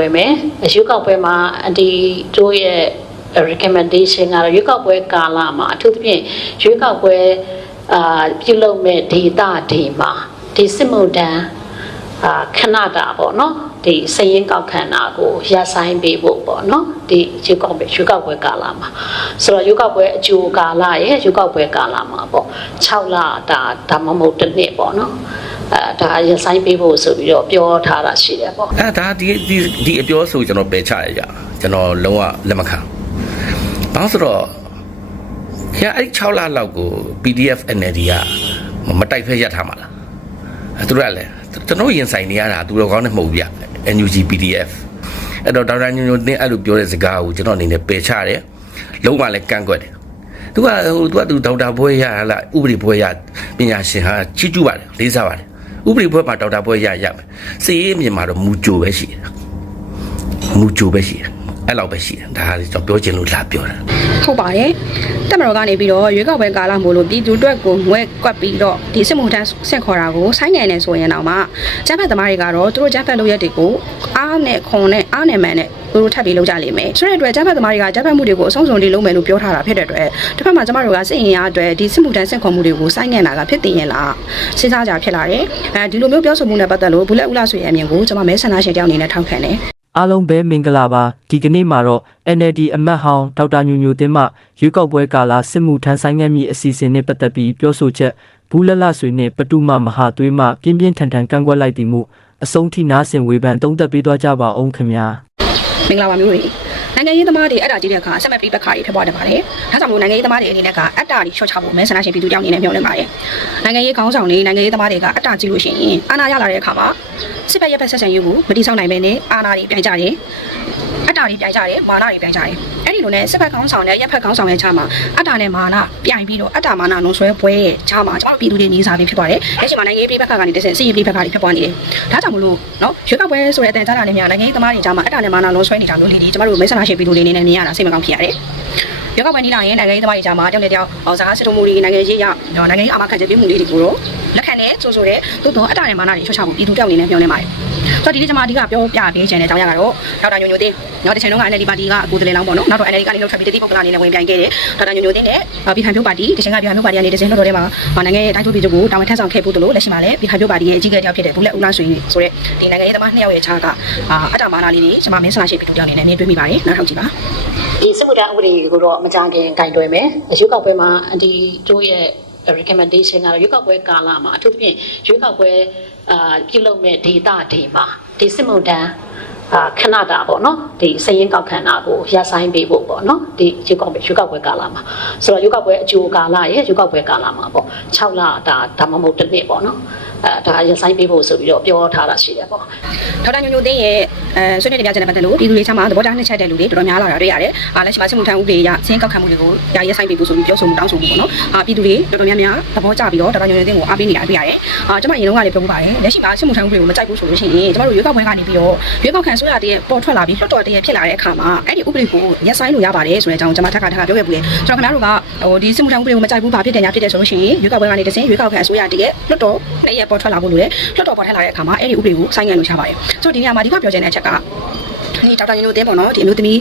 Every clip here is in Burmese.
ပဲမယ်ရွေးကောက်ပွဲမှာအဒီတို့ရဲ့ recommendation ကတော့ရွေးကောက်ပွဲကာလမှာအထူးသဖြင့်ရွေးကောက်ပွဲအာပြုလုပ်မဲ့ဒေတာတွေမှာဒီစစ်မှုတန်းအာခဏတာပေါ့နော်ဒီစည်ရင်ကောက်ခံတာကိုရပ်ဆိုင်ပေးဖို့ပေါ့နော်ဒီရွေးကောက်ပွဲရွေးကောက်ပွဲကာလမှာဆိုတော့ရွေးကောက်ပွဲအကျိုးကာလရဲ့ရွေးကောက်ပွဲကာလမှာပေါ့6လတာဒါမှမဟုတ်တစ်နှစ်ပေါ့နော် အဲဒါရပ်ဆိုင်ပေးဖို့ဆိုပြီးတော့ပြောထားတာရှိတယ်ပေါ့အဲဒါဒီဒီဒီအပြောဆိုကျွန်တော်ပယ်ချရကြကျွန်တော်လုံးဝလက်မခံဘာလို့ဆိုတော့ခင်ဗျအဲ့6လလောက်ကို PDF NLD ကမတိုက်ဖက်ရက်ထားမှာလားအဲသူတို့ကလည်းကျွန်တော်ရင်ဆိုင်နေရတာသူတို့ကောင်းနေမဟုတ်ဘူးဗျ NUG PDF အဲ့တော့ဒေါက်တာညိုညိုတင်းအဲ့လိုပြောတဲ့စကားကိုကျွန်တော်အနေနဲ့ပယ်ချတယ်လုံးဝလည်းကန့်ကွက်တယ်သူကဟိုသူကသူဒေါက်တာဘွဲရဟလားဥပဒေဘွဲရပညာရှင်ဟာချီးကျူးပါတယ်လေးစားပါတယ် ဥပဒေဘွဲမှာဒေါက်တာဘွဲရရမယ်စီရေးအမြင်မှာတော့မူကြိုပဲရှိတယ်မူကြိုပဲရှိတယ် အဲ့လောက်ပဲရှိတယ်ဒါကကျွန်တော်ပြောချင်လို့လာပြောတာဟုတ်ပါတယ်တက်မတော်ကနေပြီးတော့ရွေးကောက်ပွဲကာလမို့လို့ပြည်သူအတွက်ကိုငွဲကွက်ပြီးတော့ဒီစစ်မှုထမ်းဆင့်ခေါ်တာကိုဆိုင်းငံနေဆိုရင်တော့မှဂျက်ဖက်သမားတွေကတော့သူတို့ဂျက်ဖက်လုပ်ရက်တွေကိုအားနဲ့ခွန်နဲ့အားနဲ့မှန်နဲ့သူတို့ထပ်ပြီးလုပ်ကြလိမ့်မယ်ဆိုတဲ့အတွက်ဂျက်ဖက်သမားတွေကဂျက်ဖက်မှုတွေကိုအဆုံးစုံလေးလုပ်မယ်လို့ပြောထားတာဖြစ်တဲ့အတွက်တစ်ဖက်မှာကျမတို့ကစစ်ရင်ရအတွက်ဒီစစ်မှုထမ်းဆင့်ခေါ်မှုတွေကိုဆိုင်းငံတာကဖြစ်တင်ရင်လားစဉ်းစားကြဖြစ်လာတယ်အဲဒီလိုမျိုးပြောဆိုမှုနဲ့ပတ်သက်လို့ဘူးလက်ဦးလာဆိုရဲ့အမြင်ကိုကျမမဲဆန္ဒရှင်တယောက်အနေနဲ့ထောက်ခံတယ် အားလုံးပဲမင်္ဂလာပါဒီကနေ့မှာတော့ NLD အမတ်ဟောင်းဒေါက်တာညိုညိုတင်မှရွေးကောက်ပွဲကာလစစ်မှုထမ်းဆိုင်ငံ့မိအစီအစဉ်နဲ့ပတ်သက်ပြီးပြောဆိုချက်ဘူးလလဆွေနဲ့ပတူမမဟာသွေးမှပြင်းပြင်းထန်ထန်ကန့်ကွက်လိုက်သည်မှုအဆုံးထိနားဆင်ဝေဖန်သုံးသပ်ပေးသွားကြပါအောင်ခင်ဗျာမင်္ဂလာပါမျိုးတွေနိုင်ငံရေးသမားတွေအဲ့ဒါကြီးတဲ့အခါဆက်မဲ့ပြီးပက္ခတွေဖြစ်ပေါ်နေပါတယ်။ဒါကြောင့်မလို့နိုင်ငံရေးသမားတွေအနေနဲ့ကအတ္တတွေချော့ချဖို့မဲဆန္ဒရှင်ပြည်သူတယောက်အနေနဲ့ပြောနေပါတယ်။နိုင်ငံရေးခေါင်းဆောင်တွေနိုင်ငံရေးသမားတွေကအတ္တကြီးလို့ရှိရင်အာဏာရလာတဲ့အခါမှာ စစ်ဘက်ရက်ဘက်ဆက်ဆံရေးကိုမတိဆောက်နိုင်ပဲနဲ့အာဏာတွေပြန်ကြတယ်။ အတ္တတွေပြန်ကြတယ်မာနတွေပြန်ကြတယ်။အဲ့ဒီလိုနဲ့စစ်ဘက်ခေါင်းဆောင်နဲ့ရက်ဘက်ခေါင်းဆောင်ရဲ့ခြားမှာအတ္တနဲ့မာနပြိုင်ပြီးတော့အတ္တမာနလုံးဆွဲပွဲရဲ့ခြားမှာကျွန်တော်တို့ပြည်သူတွေနေစားပြီးဖြစ်ပါတယ်။လက်ရှိမှာနိုင်ငံရေးပြည်ပခါကနေတစ်ဆင့်စစ်ရေးပြည်ပခါတွေဖြစ်ပေါ်နေတယ်။ဒါကြောင့်မလို့နော်ရွေးကောက်ပွဲဆိုတဲ့အတန်ကြားတာနဲ့များနိုင်ငံရေးသမားတွေခြားမှာအတ္တနဲ့မာနလုံးဆွဲနေတာလို့လီလီကျွန်တော်တို့မဲဆန္ဒရှင်ပြည်သူတွေအနေနဲ့မြင်ရတာစိတ်မကောင်းဖြစ်ရတယ်။ရွေးကောက်ပွဲနီးလာရင်နိုင်ငံရေးသမားတွေကြားမှာတယောက်နဲ့တယောက်ဟောစကားစစ်တုံးမှုတွေနိုင်ငံရေးရနော်နိုင်ငံရေးအာမခံချက်ပေးမှုလေးတွေကိုတော့လက်ခံနဲ့ဆိုဆိုတဲ့သို့တော့အတ္တနဲ့မာနတွေချွတ်ချဖို့ပြည်သူတယောက်အနေနဲ့ပြောနေပါတယ်။ ဆိုတော့ဒီနေ့ကျွန်မအဓိကပြောပြပေးချင်တဲ့အကြောင်းအရာကတော့ဒေါက်တာညိုညိုတင်းနော်တစ်ချိန်လုံးက NLD ပါတီကကိုယ်တလေလောင်းပေါ့နော်နောက်တော့ NLD ကနေလောက်ထပ်ပြီးတတိပုဂ္ဂလာအနေနဲ့ဝင်ပြိုင်ခဲ့တယ်ဒေါက်တာညိုညိုတင်းနဲ့ပြည်ခိုင်ဖြိုးပါတီတစ်ချိန်ကပြည်ခိုင်ဖြိုးပါတီကနေတစ်ချိန်တော့ထဲမှာနိုင်ငံရေးတိုင်းထိုးပြည်ချုပ်ကိုတာဝန်ထမ်းဆောင်ခဲ့ဖို့တလို့လက်ရှိမှာလည်းပြည်ခိုင်ဖြိုးပါတီရဲ့အကြီးအကဲတယောက်ဖြစ်တဲ့ဘူးလက်ဦးလားဆိုရင်ဆိုတဲ့ဒီနိုင်ငံရေးသမားနှစ်ယောက်ရဲ့ခြားကအတ္တမာနလေးတွေကျွန်မမင်းဆန္ဒရှိပြည်သူတယောက်အနေနဲ့မြင်တွေ့မိပါတယ်နောက်ထောက်ကြည့်ပါဒီစစ်မှုထမ်းဥပဒေကိုတော့မကြခင်ကင်တွယ်မယ်ရွေးကောက်ပွဲမှာအဒီတို့ရဲ့ recommendation ကတော့ရွေးကောက်ပွဲကာလမှာအထူးသဖြင့်ရွေးကောက်ပွဲအာပြုလုပ်မဲ့ဒေတာတွေမှာဒီစစ်မှုထမ်းအာခဏတာပေါ့နော်ဒီစည်ရင်ကောက်ခံတာကိုရပ်ဆိုင်ပေးဖို့ပေါ့နော်ဒီရွေးကောက်ပွဲရွေးကောက်ပွဲကာလမှာဆိုတော့ရွေးကောက်ပွဲအကျိုးကာလရဲ့ရွေးကောက်ပွဲကာလမှာပေါ့6လတာဒါမှမဟုတ်တစ်နှစ်ပေါ့နော်အဲ ဒါရပ်ဆိုင်ပေးဖို့ဆိုပြီးတော့ပြောထားတာရှိတယ်ပေါ့ဒေါက်တာညိုညိုသိန်းရဲ့အဲဆွေးနွေးတင်ပြချက်နဲ့ပတ်သက်လို့ပြည်သူတွေချမ်းမှာသဘောထားနှစ်ချက်တဲ့လူတွေတော်တော်များလာတာတွေ့ရတယ်။အားလက်ရှိမှာစစ်မှုထမ်းဥပဒေအရစင်းကောက်ခံမှုတွေကိုယာရဲဆိုင်ပေးဖို့ဆိုပြီးပြောဆိုမှုတောင်းဆိုမှုပေါ့နော်။အာပြည်သူတွေတော်တော်များများသဘောကျပြီးတော့ဒေါက်တာညိုညိုသိန်းကိုအားပေးနေတာတွေ့ရတယ်။အာကျွန်မအရင်တုန်းကလည်းပြောမှုပါတယ်။လက်ရှိမှာစစ်မှုထမ်းဥပဒေကိုမကြိုက်ဘူးဆိုလို့ရှိရင်ကျွန်တော်တို့ရွေးကောက်ပွဲကနေပြီးတော့ရွေးကောက်ခံဆိုရတဲ့ပေါ်ထွက်လာပြီးလွှတ်တော်တည်းဖြစ်လာတဲ့အခါမှာအဲ့ဒီဥပဒေကိုရက်ဆိုင်လို့ရပါတယ်ဆိုတဲ့အကြောင်းကျွန်မထပ်ခါထပ်ခါပြောခဲ့ပူတယ်။ကျွန်တော်ခင်ဗျားတို့ကဟိုဒီစစ်မှုထမ်းဥပဒေကိုမကြိုက်ဘူးဘာဖြစ်တယ်ညာဖြစ်တယ်ဆိုလို့ရှိရင်ရွေးကောက်ပွဲကနေတစ်ဆင့်ရွေးကောက်ခံဆိုရတဲ့လွှတ်တော်နဲ့ရပေါ်ထွက်လာဖို့လိုတယ်။လွှတ်တော်ပေါ်ထွက်လာတဲ့အခါမှာအဲ့ဒီဥပဒေကိုဆိုင်ငံလို့ချပါတယ်။ဆိုတော့ဒီနေရာမှာဒီကပြောချင်တဲ့အချက်ကဒီဒေါက်တာညိုညိုတင်းပေါ့နော်ဒီအမျိုးသမီး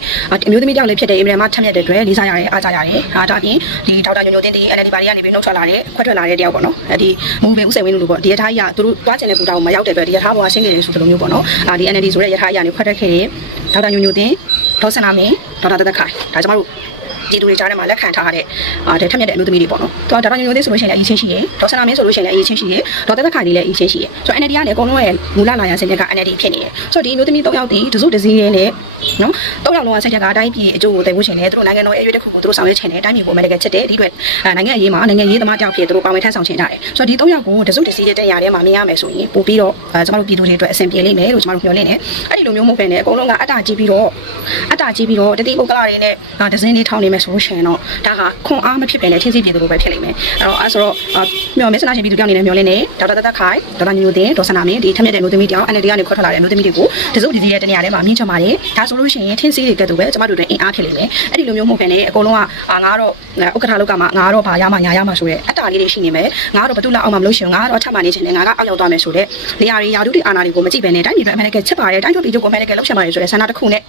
အမျိုးသမီးတယောက်လေးဖြစ်တဲ့အင်မတန်မှထက်မြက်တဲ့အတွက်လေးစားရတယ်အားကြရတယ်ဟာဒါပြင်ဒီဒေါက်တာညိုညိုတင်းဒီ NLD ပါတီကနေပြီးနှုတ်ထွက်လာတဲ့ခွက်ထွက်လာတဲ့တယောက်ပေါ့နော်အဲဒီမုံပင်ဦးစိန်ဝင်းလို့ပေါ့ဒီရထားကြီးကသူတို့တွားကျင်တဲ့ပူတာကိုမရောက်တဲ့အတွက်ဒီရထားပေါ်ကဆင်းနေတယ်ဆိုသလိုမျိုးပေါ့နော်အာဒီ NLD ဆိုတဲ့ရထားကြီးကနေခွက်ထွက်ခဲ့တဲ့ဒေါက်တာညိုညိုတင်းဒေါ်စနာမင်းဒေါက်တာတသက်ခိုင်ဒါကျမတို့ ဒီလူတွေကြားထဲမှာလက်ခံထားတဲ့အာတဲ့ထက်မြက်တဲ့အမျိုးသမီးတွေပေါ့နော်သူကဒေါက်တာညိုညိုတင်းဆိုလို့ရှိရင်လည်းအရေးချင်းရှိရယ်ဒေါ်စနာမင်းဆိုလို့ရှိရင်လည်းအရေးချင်းရှိရယ်ဒေါက်တာတသက်ခိုင်လည်းအရေးချင်းရှိရယ်ဆိုတော့ NLD ကလည်းအကုန်လုံးရဲ့မူလလာရစင်မြက်က NLD ဖြစ်နေတယ်ဆိုတော့ဒီအမျိုးသမီး၃ယောက်ဒီတစုတစည်းရင်းနဲ့နော်တောက်ရောက်လုံးဝစိတ်ချက်ကအတိုင်းပြည်အကျိုးကိုတည်ဖို့ရှင်တယ်သူတို့နိုင်ငံတော်ရဲ့အရွေးတစ်ခုကိုသူတို့ဆောင်ရွက်ချင်တယ်အတိုင်းပြည်ကိုအမေရိကန်ချစ်တယ်ဒီအတွက်အဲနိုင်ငံရေးမှာနိုင်ငံရေးသမားတယောက်ဖြစ်သူတို့ပါဝင်ထမ်းဆောင်ချင်ကြတယ်ဆိုတော့ဒီ၃ယောက်ကိုတစုတစည်းတဲ့နေရာထဲမှာမြင်ရမယ်ဆိုရင်ပို့ပြီးတော့အဲကျွန်တော်တို့ပြည်သူတွေအတွက်အဆင်ပြေလိမ့်မယ်လို့ကျွန်တော်တို့မျှော်လင့်တယ်အဲ့ဒီလိုမျိုးမဟုတ်ဘဲနဲ့အကုန်လုံးကအတ္တကြီးပြီးတော့အတ္တကြီးပြီးတော့တတိပုဂ္ဂလတွေနဲ့ဒဇင်းတွေထောင်းနေမယ်ဆိုလို့ရှိရင်တော့ဒါဟာခွန်အားမဖြစ်ဘဲနဲ့ချင်းစီပြည်သူလိုပဲဖြစ်လိမ့်မယ်အဲ့တော့အဲဆိုတော့မျှော်မဲဆန္ဒရှင်ပြည်သူတယောက်အနေနဲ့မျှော်လင့်တယ်ဒေါက်တာတသက်ခိုင်ဒေါက်တာညိုတင်ဒေါ်စနာမင်းဒီထက်မြက်တဲ့မျိုးသမီးတယောက် NLD ကနေခွတ်ထွက်လာတဲ့မျိုးသမီးတွေကိုတစုတစည်းတဲ့နေရာထဲမှာမြင့်ချပါတယ်ဒါဆိုလို့လို့ရှိရင်ထင်းစီးတွေကတူပဲကျမတို့တွေအင်အားဖြစ်နေတယ်အဲ့ဒီလိုမျိုးမဟုတ်ဘဲနဲ့အကုန်လုံးကအာငါတော့ဥက္ကဋ္ဌလောက်ကမှငါတော့ဗာရမှညာရမှဆိုရဲအတ္တလေးတွေရှိနေမယ်ငါတော့ဘသူလောက်အောင်မှမလို့ရှိရင်ငါတော့အထက်မှနေချင်တယ်ငါကအောက်ရောက်သွားမယ်ဆိုတဲ့နေရာတွေယာတုတွေအာဏာတွေကိုမကြည့်ဘဲနဲ့တိုင်းပြည်တွေအမှန်တကယ်ချစ်ပါတယ်တိုင်းပြည်ပြည်ချုပ်ကိုအမှန်တကယ်လှုပ်ရှားပါတယ်ဆိုတဲ့ဆန္ဒတစ်ခုနဲ့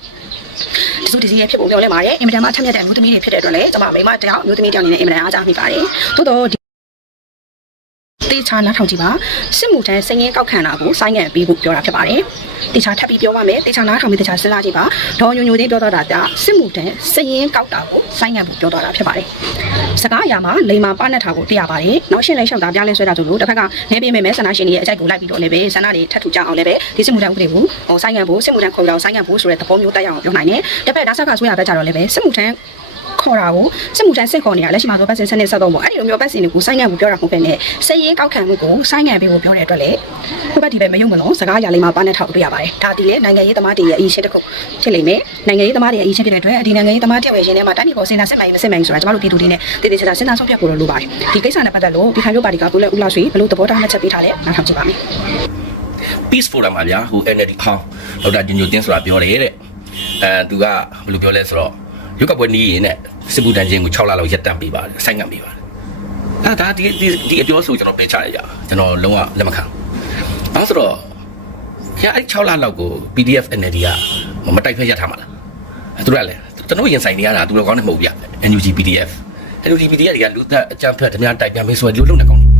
ဒီစုဒီစီရဲ့ဖြစ်ပုံပြောလဲပါတယ်အင်မတန်မှအထက်မြတ်တဲ့အမျိုးသမီးတွေဖြစ်တဲ့အတွက်လည်းကျွန်မမိမတယောက်အမျိုးသမီးတယောက်အနေနဲ့အင်မတန်အားကြားမိပါတယ်သို့တော့ဒီ တေချာနားထောင်ကြည့်ပါစစ်မှုထမ်းစည်ရင်ကောက်ခံတာကိုစိုင်းငံပေးဖို့ပြောတာဖြစ်ပါတယ်တေချာထပ်ပြီးပြောပါမယ်တေချာနားထောင်ပြီးတေချာစဉ်းစားကြည့်ပါဒေါ်ညိုညိုသေးပြောတော့တာကစစ်မှုထမ်းစည်ရင်ကောက်တာကိုစိုင်းငံဖို့ပြောတော့တာဖြစ်ပါတယ်စကားအရာမှာလိန်မာပနတ်တာကိုသိရပါတယ်နောက်ရှင်းလဲလျှောက်တာပြလဲဆွဲတာဆိုလို့တစ်ဖက်ကနေပြင်းမဲ့မဲဆန္ဒရှင်တွေရဲ့အကြိုက်ကိုလိုက်ပြီးတော့လည်းပဲဆန္ဒတွေထပ်ထူကြအောင်လည်းပဲဒီစစ်မှုထမ်းဥပဒေကိုဟိုစိုင်းငံဖို့စစ်မှုထမ်းခေါ်တော့စိုင်းငံဖို့ဆိုတဲ့သဘောမျိုးတက်ရအောင်ပြောနိုင်တယ်တစ်ဖက်ဒါဆက်ကဆွဲရပဲကြတော့လည်းပဲစစ်မှုထမ်း ခေါ်တာကိုစစ်မှုထမ်းစစ်ခေါ်နေတာလက်ရှိမှာဆိုပတ်စင်စနစ်ဆက်တော့ပေါ့အဲ့ဒီလိုမျိုးပတ်စင်တွေကိုစိုင်းငံကိုပြောတာမဟုတ်ပဲနဲ့စည်ရင်ကောက်ခံမှုကိုစိုင်းငံပေးဖို့ပြောတဲ့အတွက်လေဘက်ဒီပဲမယုံမလုံးစကားအရာလေးမှာပါနဲ့ထောက်တွေ့ရပါတယ်ဒါဒီလေနိုင်ငံရေးသမားတွေရဲ့အရေးရှင်းတစ်ခုဖြစ်လိမ့်မယ်နိုင်ငံရေးသမားတွေရဲ့အရေးရှင်းဖြစ်တဲ့အတွက်ဒီနိုင်ငံရေးသမားတယောက်ရဲ့ရှင်ထဲမှာတိုင်းပြည်ပေါ်စဉ်းစားစစ်မှန်ရေးမစစ်မှန်ရေးဆိုတာကျမတို့ပြည်သူတွေနဲ့တည်တည်ချာချာစဉ်းစားဆုံးဖြတ်ဖို့လိုပါတယ်ဒီကိစ္စနဲ့ပတ်သက်လို့ဒီခိုင်မျိုးပါတီကကိုလည်းဦးလာဆွေဘလို့သဘောထားမှတ်ချက်ပေးထားလဲနားထောင်ကြည့်ပါမယ် peace forum မှာဗျာဟို energy ဟောင်းဒေါက်တာညညတင်းဆိုတာပြောတယ်တဲ့အဲသူကဘယ်လိုပြောလဲဆိုတော့ ရုပ်ကပွဲနီးရင်နဲ့စစ်မှုတန်းချင်းကို6လလောက်ရပ်တန့်ပေးပါတယ်ဆိုင်းငံ့ပေးပါတယ်အဲဒါဒီဒီဒီအပြောဆိုကျွန်တော်ပယ်ချရရကျွန်တော်လုံးဝလက်မခံဘာလို့ဆိုတော့ခင်ဗျာအဲ့6လလောက်ကို PDF NLD ကမတိုက်ဖက်ရထားမှာလားအဲသူကလည်းကျွန်တော်ရင်ဆိုင်နေရတာသူတို့ကောင်းနေမဟုတ်ဘူးဗျ NUG PDF NUG PDF တွေကလူသက်အကြမ်းဖက်ဓမြတိုက်ပြန်ပေးဆိုရင်လူလုံးနေကောင်းတယ်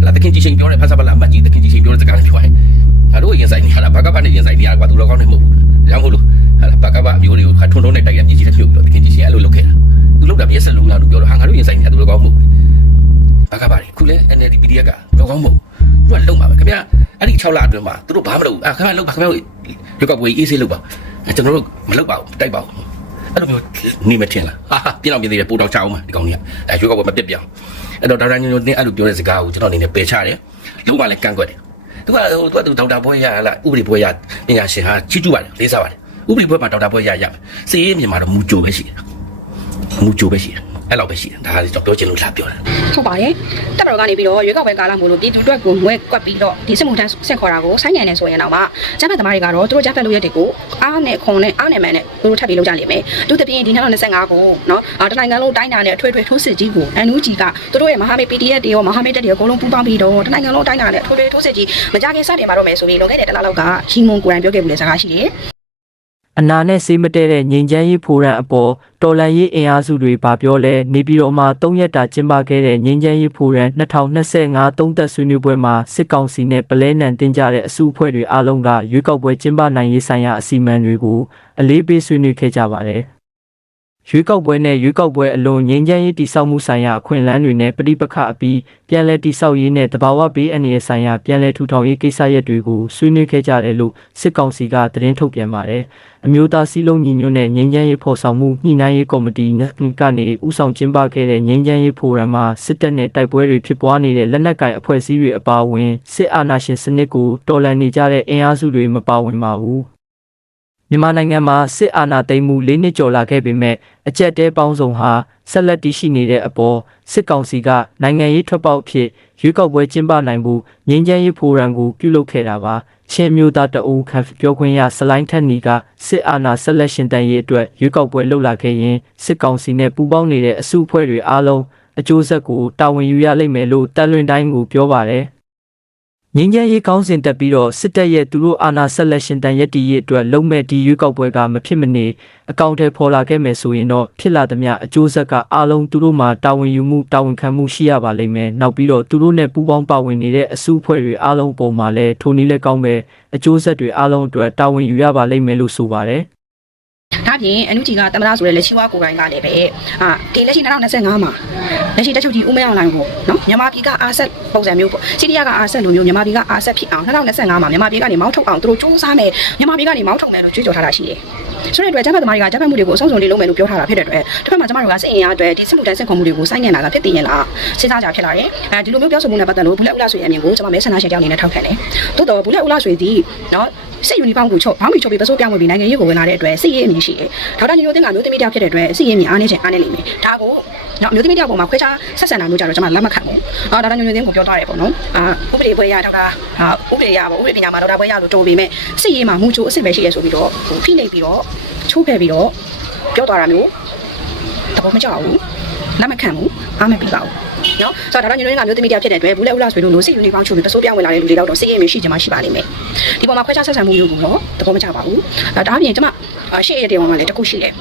ဟလာတခင်ကြီးချင်းပြောတယ်ဖတ်စာပလာအမကြီးတခင်ကြီးချင်းပြောတဲ့စကားလည်းပြောတယ်ငါတို့ရင်ဆိုင်နေရတာဘာကဘာနဲ့ရင်ဆိုင်နေရတာကွာသူတို့ကောင်းနေမဟုတ်ဘူး။ရောင်းဖို့လို့ ဟာဘာကဘာအမျိုးတွေကိုခါထုံထုံနဲ့တိုက်ရမြေကြီးနဲ့ပြုတ်ပြီးတော့တခင်ကြီးရှင်အဲ့လိုလုပ်ခဲ့တာ။သူလုပ်တာမျက်စက်လုံးလားလို့ပြောတော့ဟာငါတို့ရင်ဆိုင်နေရသူတို့ကောင်းမဟုတ်ဘူး။ဘာကဘာခုလဲ NLD PDF ကတော့ကောင်းမဟုတ်ဘူး။သူကလုံပါပဲခင်ဗျာအဲ့ဒီ6လအတွင်းမှာသူတို့ဘာမလုပ်ဘူး။အာခင်ဗျာလုပ်ပါခင်ဗျာရုပ်ကပွေးအေးဆေးလုပ်ပါ။ကျွန်တော်တို့မလုပ်ပါဘူးတိုက်ပါဘူး။အဲ့လိုမျိုးနေမထင်လား။ဟာပြင်းအောင်ပြင်းသေးတယ်ပို့တော့ချအောင်မှာဒီကောင်ကြီးက။အဲရုပ်ကပွေးမပြတ်ပြောင်း။အဲ့တော့ဒေါက်တာညိုညိုတင်းအဲ့လိုပြောတဲ့စကားကိုကျွန်တော်အနေနဲ့ပယ်ချတယ်။လုံးဝလည်းကန့်ကွက်တယ်။သူကဟိုသူကဒေါက်တာဘွဲရလာဥပဒေဘွဲရပညာရှင်ဟာချီးကျူးပါတယ်လေးစားပါတယ် ဥပဒေဘွဲမှာဒေါက်တာဘွဲရရမယ်စီရေးမြန်မာတော့မူကြိုပဲရှိတယ်မူကြိုပဲရှိတယ်အဲ့လောက်ပဲရှိတယ်ဒါကကျွန်တော်ပြောချင်လို့လာပြောတာဟုတ်ပါတယ်တက်တော်ကနေပြီးတော့ရွေးကောက်ပွဲကာလမို့လို့ပြည်သူအတွက်ကိုငွဲကွက်ပြီးတော့ဒီစစ်မှုထမ်းဆက်ခေါ်တာကိုဆိုင်းငံ့နေဆိုရင်တော့မှဂျပန်သမားတွေကတော့သူတို့ဂျပန်လူရက်တွေကိုအားနဲ့ခွန်နဲ့အားနဲ့မှန်နဲ့သူတို့ထပ်ပြီးလုပ်ကြလိမ့်မယ်သူတပြင်းဒီ2025ကိုနော်အာတနိုင်ငံလုံးတိုင်းတာနဲ့အထွေထွေထိုးစစ်ကြီးကို NUG ကသူတို့ရဲ့မဟာမိတ် PDF တွေရောမဟာမိတ်တက်တွေရောအကုန်လုံးပူးပေါင်းပြီးတော့တနိုင်ငံလုံးတိုင်းတာနဲ့အထွေထွေထိုးစစ်ကြီးမကြခင်စတင်ပါတော့မယ်ဆိုပြီးလွန်ခဲ့တဲ့တစ်လလောက်ကရှီမွန်ကိုယ်တိုင်ပြောခဲ့ဘူးလေစကားရှိတယ် အနာနဲ့ဆေးမတဲတဲ့ငြိမ်ချမ်းရေးဖိုရမ်အပေါ်တော်လန်ရေးအင်အားစုတွေဗာပြောလဲနေပြည်တော်မှာ၃ရက်တာကျင်းပခဲ့တဲ့ငြိမ်ချမ်းရေးဖိုရမ်2025သုံးသက်ဆွေးနွေးပွဲမှာစစ်ကောင်စီနဲ့ပလဲနံတင်ကြတဲ့အစုအဖွဲ့တွေအားလုံးကရွေးကောက်ပွဲကျင်းပနိုင်ရေးဆိုင်ရာအစီအမံတွေကိုအလေးပေးဆွေးနွေးခဲ့ကြပါတယ်။ ရွေးကောက်ပွဲနဲ့ရွေးကောက်ပွဲအလွန်ငြိမ်းချမ်းရေးတည်ဆောက်မှုဆိုင်ရာအခွင့်အလမ်းတွေနဲ့ပြည်ပခအပြီးပြန်လည်တည်ဆောက်ရေးနဲ့တဘာဝဘေးအန္တရာယ်ဆိုင်ရာပြန်လည်ထူထောင်ရေးကိစ္စရပ်တွေကိုဆွေးနွေးခဲ့ကြတယ်လို့စစ်ကောင်စီကသတင်းထုတ်ပြန်ပါတယ်။အမျိုးသားစည်းလုံးညီညွတ်တဲ့ငြိမ်းချမ်းရေးဖော်ဆောင်မှုညှိနှိုင်းရေးကော်မတီကနေဥဆောင်ကျင်းပခဲ့တဲ့ငြိမ်းချမ်းရေးဖိုရမ်မှာစစ်တပ်နဲ့တိုက်ပွဲတွေဖြစ်ပွားနေတဲ့လက်နက်ကိုင်အဖွဲ့အစည်းတွေအပါအဝင်စစ်အာဏာရှင်စနစ်ကိုတော်လှန်နေကြတဲ့အင်အားစုတွေမပါဝင်ပါဘူး မြန်မာနိုင်ငံမှာစစ်အာဏာသိမ်းမှု၄နှစ်ကျော်လာခဲ့ပေမဲ့အကြက်တဲပေါင်းစုံဟာဆက်လက်တည်ရှိနေတဲ့အပေါ်စစ်ကောင်စီကနိုင်ငံရေးထွက်ပေါက်အဖြစ်ရွေးကောက်ပွဲကျင်းပနိုင်မှုငြိမ်းချမ်းရေးဖိုရမ်ကိုပြုလုပ်ခဲ့တာပါချင်းမျိုးသားတအုပ်ခံပြောခွင့်ရစလိုင်းထက်နီကစစ်အာဏာဆက်လက်ရှင်တန်ရေးအတွက်ရွေးကောက်ပွဲလှုပ်လာခဲ့ရင်စစ်ကောင်စီနဲ့ပူးပေါင်းနေတဲ့အစုအဖွဲ့တွေအားလုံးအကျိုးဆက်ကိုတာဝန်ယူရလိမ့်မယ်လို့တပ်လွင်တိုင်းကိုပြောပါတယ် ငင်းကြရေးကောင်းစဉ်တက်ပြီးတော့စစ်တပ်ရဲ့သူတို့အာဏာဆက်လက်ရှင်တန်ရက်တီရေးအတွက်လုံမဲ့ဒီရွေးကောက်ပွဲကမဖြစ်မနေအကောင့်ထဲပေါ်လာခဲ့မယ်ဆိုရင်တော့ဖြစ်လာသမျှအကျိုးဆက်ကအားလုံးသူတို့မှာတာဝန်ယူမှုတာဝန်ခံမှုရှိရပါလိမ့်မယ်။နောက်ပြီးတော့သူတို့နဲ့ပူးပေါင်းပါဝင်နေတဲ့အစုအဖွဲ့တွေအားလုံးပုံမှာလည်းထိုနည်းလည်းကောင်းပဲအကျိုးဆက်တွေအားလုံးအတွက်တာဝန်ယူရပါလိမ့်မယ်လို့ဆိုပါတယ်။ ဒါပြင်အန်ယူဂျီကတမနာဆိုတဲ့လက်ရှိဝါကိုကိုင်းကလည်းပဲအာဒီလက်ရှိ2025မှာလက်ရှိတက်ချုပ်ကြီးဦးမဲအောင်လိုင်းကိုနော်မြန်မာပြည်ကအာဆက်ပုံစံမျိုးပေါ့စီးရီးယားကအာဆက်လိုမျိုးမြန်မာပြည်ကအာဆက်ဖြစ်အောင်2025မှာမြန်မာပြည်ကနေမောင်းထုတ်အောင်သူတို့စူးစမ်းမယ်မြန်မာပြည်ကနေမောင်းထုတ်မယ်လို့ကြွေးကြော်ထားတာရှိတယ် ဆိုတဲ့အတွက်ဂျပန်သမားတွေကဂျပန်မှုတွေကိုအဆုံးစုံလေးလုပ်မယ်လို့ပြောထားတာဖြစ်တဲ့အတွက်တစ်ဖက်မှာကျမတို့ကစစ်အင်အားအတွက်ဒီစစ်မှုတန်းစစ်ခုံမှုတွေကိုစိုင်းနေတာကဖြစ်တည်ရင်လားစဉ်းစားကြဖြစ်လာတယ်အဲဒီလိုမျိုးပြောဆိုမှုနဲ့ပတ်သက်လို့ဘူးလက်ဦးလာဆိုရဲ့အမြင်ကိုကျွန်မမဲဆန္ဒရှင်တယောက်အနေနဲ့ထောက်ခံတယ်သို့တော်ဘူးလက်ဦးလာဆိုသည်နော်စစ်ယူနီဖောင်းကိုချုပ်ဘောင်းမီချုပ်ပြီးပစိုးပြောင်းဝင်ပြီးနိုင်ငံရေးကိုဝင်လာတဲ့အတွက်စစ်ရေးအမြင်ရှိတယ်။ဒေါက်တာညိုညိုတင်ကမျိုးသမီးတယောက်ဖြစ်တဲ့အတွက်စစ်ရေးအမြင်အားနေချင်အားနေလိမ့်မယ်။ဒါကိုနော်မျိုးသမီးတယောက်ပေါ်မှာခွဲခြားဆက်ဆံတာမျိုးကြတော့ကျွန်မလက်မခံဘူး။အာဒေါက်တာညိုညိုတင်ကိုပြောထားတယ်ပေါ့နော်။အာဥပဒေဘွဲရဒေါက်တာဟာဥပဒေရပေါ့ဥပဒေပညာမှာဒေါက်တာဘွဲရလို့တော်ပေမဲ့စစ်ရေးမှာမူချိုးအစ်စ်ပဲရှိရဲဆိုပြီးတော့ဟိုဖိနှိပ်ပြီးတော့ချိုးဖဲ့ပြီးတော့ပြောသွားတာမျိုးသဘောမကျဘူးလက်မခံဘူးအားမပြပါဘူးနော်ဆိုတော့ဒါတော့ညနေကမျိုးသမီးတယောက်ဖြစ်တဲ့အတွက်ဘူးလက်ဦးလာဆွေတို့လိုစစ်ယူနီဖောင်းချိုးပြီးပစိုးပြောင်းဝင်လာတဲ့လူတွေတော့စိတ်ရင်းမရှိချင်မှရှိပါလိမ့်မယ်ဒီပေါ်မှာခွဲခြားဆက်ဆံမှုမျိုးကိုတော့သဘောမကျပါဘူးဒါဒါအပြင်ကျမရှေ့ရတဲ့ပုံမှာလည်းတစ်ခုရှိတယ်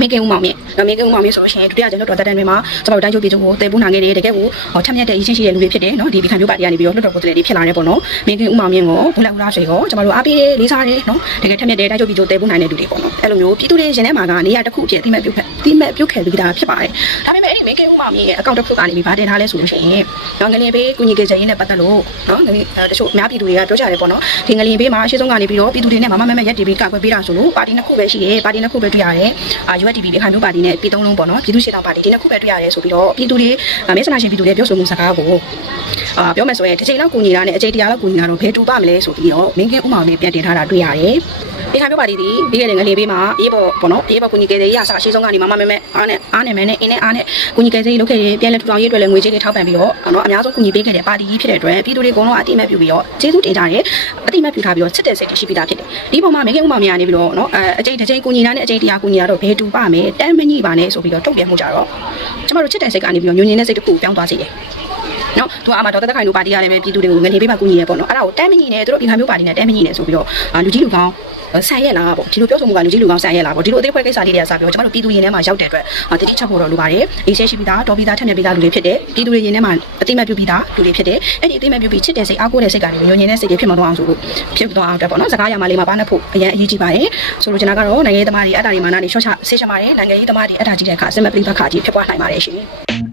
မင်းကဦးမောင်မြင့်နော် မင်းကဦးမောင်မြင့်ဆိုလို့ရှိရင်ဒုတိယကျွန်တော်တော်တက်တန်းတွေမှာကျွန်တော်တိုင်းချုပ်ပြည်ချုပ်ကိုတည်ပူးနိုင်ခဲ့တယ်တကယ်ကိုထက်မြက်တဲ့အချင်းရှိတဲ့လူတွေဖြစ်တယ်နော်ဒီပြည်ခံမျိုးပါတီကနေပြီးတော့လွတ်တော်ကိုယ်တည်းတွေဖြစ်လာတယ်ပေါ့နော်မင်းကဦးမောင်မြင့်ကိုဘူးလက်ဦးလာဆွေကိုကျွန်တော်တို့အားပေးတယ်လေးစားတယ်နော်တကယ်ထက်မြက်တဲ့တိုင်းချုပ်ပြည်ချုပ်တည်ပူးနိုင်တဲ့လူတွေပေါ့နော်အဲ့လိုမျိုးပြည်သူတွေရင်ထဲမှာကနေရာတစ်ခုအဖြစ်အတိမတ်ပြုတ်ခဲ့အတိမတ်ပြုတ်ခဲ့ပြီးသားဖြစ်ပါတယ်ဒါပေမဲ့အဲ့ဒီမင်းကဦးမောင်မြင့်ရဲ့အကောင့်တစ်ခုကနေပြီးဗာတင်ထားလဲဆိုလို့ရှိရင်နော်ငလျင်ပေးကုညီကေချင်ရေးနဲ့ပတ်သက်လို့နော်ငလျင်တချို့အများပြည်သူတွေကပြောကြတယ်ပေါ့နော်ဒီငလျင်ပေးမှာအရှိဆုံးကနေပြီးတော့ပြည်သူတွေနဲ့မမမမရက်တီပြီးကကွယ်ပေးတာဆိုလို့ပါတီနှစ်ခုပဲရှိတယ်ပါတီနှစ်ခုပဲတွေ့ရတယ်အာ USDP ဒီခိုင်မျိုးပါတီနဲ့ပြည်သုံးလုံးပေါ့နော်ပြည်သူ့ရှေ့တောင်ပါတီဒီနှစ်ခုပဲတွေ့ရတယ်ဆိုပြီးတော့ပြည်သူတွေမဲဆန္ဒရှင်ပြည်သူတွေပြောဆိုမှုစကားကိုအာပြောမယ်ဆိုရင်တစ်ချိန်လောက်ကူညီတာနဲ့အချိန်တရားလောက်ကူညီတာတော့ဘယ်တူပါမလဲဆိုပြီးတော့မင်းကင်းဥမောင်နဲ့ပြန်တင်ထားတာတွေ့ရတယ် ဒီခိုင်မျိုးပါတီဒီပြီးခဲ့တဲ့ငလျင်ပေးမှာအေးပေါ့ပေါ့နော်အေးပေါ့ကုညီကေချင်ရေးအစားအရှိဆုံးကနေမမမမအားနဲ့အားနဲ့မဲနဲ့အင်းနဲ့အားနဲ့ကုညီကေချင်ရေးလုပ်ခဲ့ရင်ပြန်လဲထူထောင်ရေးအတွက်လည်းငွေကြေးတွေထောက်ပံ့ပြီးတော့နော်အများဆုံးကူညီပေးခဲ့တဲ့ပါတီကြီးဖြစ်တဲ့အတွက်ပြည်သူတွေအကုန်လုံးအတိအမဲ့ပြုပြီးတော့ကျေးဇူးတင်ကြတယ်အတိအမဲ့ပြုထားပြီးတော့စစ်တဲ့စိတ်တွေရှိပြီးသားဖြစ်တယ်ဒီပုံမှာမင်းကဥမမြာနေပြီးတော့နော်အဲအကျိတ်တစ်ချိန်ကူညီတာနဲ့အကျိတ်တရားကူညီတာတော့ဘယ်တူပါမယ်တမ်းမညိပါနဲ့ဆိုပြီးတော့တုံ့ပြန်မှုကြတော့ကျမတို့ချစ်တဲ့စိတ်ကနေပြီးတော့ညဉ့်ညင်တဲ့စိတ်တစ်ခုပြောင်းသွားစေတယ် နော်သူကအမတော်တက်ခိုင်လူပါတီကလည်းပဲပြည်သူတွေကိုငနေပေးမှကူညီရဲပေါ့နော်အဲ့ဒါကိုတမ်းမညိနဲ့သူတို့ပြည်ခိုင်မျိုးပါတီနဲ့တမ်းမညိနဲ့ဆိုပြီးတော့လူကြီးလူကောင်းဆန်ရက်လားပေါ့ဒီလိုပြောဆိုမှုကလူကြီးလူကောင်းဆန်ရက်လားပေါ့ဒီလိုအသေးဖွဲကိစ္စလေးတွေကစပြီးတော့ကျွန်တော်တို့ပြည်သူရင်ထဲမှာရောက်တဲ့အတွက်တတိချက်ဖို့တော့လိုပါတယ်အေးရှဲရှိပြီးသားတော်ပြီးသားထက်မြက်ပြီးသားလူတွေဖြစ်တယ်ပြည်သူတွေရင်ထဲမှာအတိမတ်ပြုပြီးသားလူတွေဖြစ်တယ်အဲ့ဒီအတိမတ်ပြုပြီးချစ်တဲ့စိတ်အားကိုးတဲ့စိတ်ကနေညဉ့်ညင်တဲ့စိတ်တွေဖြစ်မသွားအောင်ဆိုလို့ဖြစ်သွားအောင်အတွက်ပေါ့နော်စကားရမှာလေးမှာပါနှက်ဖို့အရင်အရေးကြီးပါတယ်ဆိုလို့ကျွန်တော်ကတော့နိုင်ငံရေးသမားတွေအတားတွေမာနာတွေရှော့ချဆေးချပါတယ်နိုင်ငံရေးသမားတွေအတားကြီးတဲ့အခါအစမပရိပခါကြီးဖြစ်ပွားနိုင်ပါတယ်ရှင်